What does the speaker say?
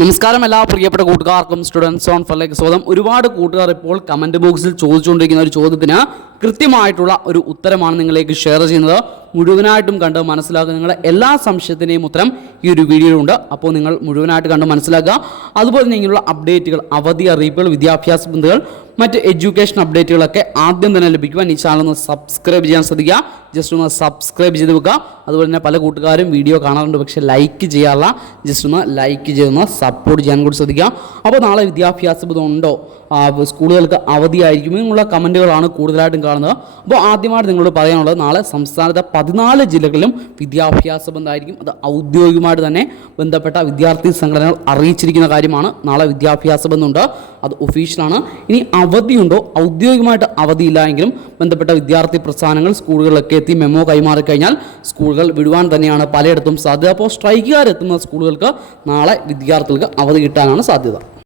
നമസ്കാരം എല്ലാ പ്രിയപ്പെട്ട കൂട്ടുകാർക്കും സ്റ്റുഡൻസ് ഓൺ ഫലേക്ക് സ്വാഗതം. ഒരുപാട് കൂട്ടുകാർ ഇപ്പോൾ കമന്റ് ബോക്സിൽ ചോദിച്ചുകൊണ്ടിരിക്കുന്ന ഒരു ചോദ്യത്തിന് കൃത്യമായിട്ടുള്ള ഒരു ഉത്തരമാണ് നിങ്ങളിലേക്ക് ഷെയർ ചെയ്യുന്നത്. മുഴുവനായിട്ടും കണ്ട് മനസ്സിലാക്കുക. നിങ്ങളുടെ എല്ലാ സംശയത്തിന്റെയും ഉത്തരം ഈ ഒരു വീഡിയോയിലുണ്ട് അപ്പോൾ നിങ്ങൾ മുഴുവനായിട്ട് കണ്ട് മനസ്സിലാക്കുക. അതുപോലെ ഇങ്ങനെയുള്ള അപ്ഡേറ്റുകൾ അവധി അറിയിപ്പുകൾ വിദ്യാഭ്യാസ ബന്ധുകൾ മറ്റ് എഡ്യൂക്കേഷൻ അപ്ഡേറ്റുകളൊക്കെ ആദ്യം തന്നെ ലഭിക്കുവാൻ ഈ ചാനൽ ഒന്ന് സബ്സ്ക്രൈബ് ചെയ്യാൻ ശ്രദ്ധിക്കുക. ജസ്റ്റ് ഒന്ന് സബ്സ്ക്രൈബ് ചെയ്ത് വെക്കുക. അതുപോലെ തന്നെ പല കൂട്ടുകാരും വീഡിയോ കാണാറുണ്ട്. പക്ഷേ ലൈക്ക് ചെയ്യാറില്ല. ജസ്റ്റ് ഒന്ന് ലൈക്ക് ചെയ്തൊന്ന് സപ്പോർട്ട് ചെയ്യാൻ കൂടി ശ്രദ്ധിക്കുക. അപ്പോൾ നാളെ വിദ്യാഭ്യാസ ബുദ്ധമുണ്ടോ സ്കൂളുകൾക്ക് അവധിയായിരിക്കും എന്നുള്ള കമന്റുകളാണ് കൂടുതലായിട്ടും കാണുന്നത്. അപ്പോൾ ആദ്യമായിട്ട് നിങ്ങളോട് പറയാനുള്ളത് നാളെ സംസ്ഥാനത്തെ പതിനാല് ജില്ലകളിലും വിദ്യാഭ്യാസ ബന്ധമായിരിക്കും അത് ഔദ്യോഗികമായിട്ട് തന്നെ ബന്ധപ്പെട്ട വിദ്യാർത്ഥി സംഘടനകൾ അറിയിച്ചിരിക്കുന്ന കാര്യമാണ്. നാളെ വിദ്യാഭ്യാസ ബന്ധമുണ്ട്. അത് ഒഫീഷ്യലാണ് ഇനി അവധിയുണ്ടോ? ഔദ്യോഗികമായിട്ട് അവധിയില്ല എങ്കിലും ബന്ധപ്പെട്ട വിദ്യാർത്ഥി പ്രസ്ഥാനങ്ങൾ സ്കൂളുകളിലൊക്കെ എത്തി മെമ്മോ കൈമാറി കഴിഞ്ഞാൽ സ്കൂളുകൾ വിടുവാൻ തന്നെയാണ് പലയിടത്തും സാധ്യത. അപ്പോൾ സ്ട്രൈക്കുകാരെത്തുന്ന സ്കൂളുകൾക്ക് നാളെ വിദ്യാർത്ഥികൾക്ക് അവധി കിട്ടാനാണ് സാധ്യത.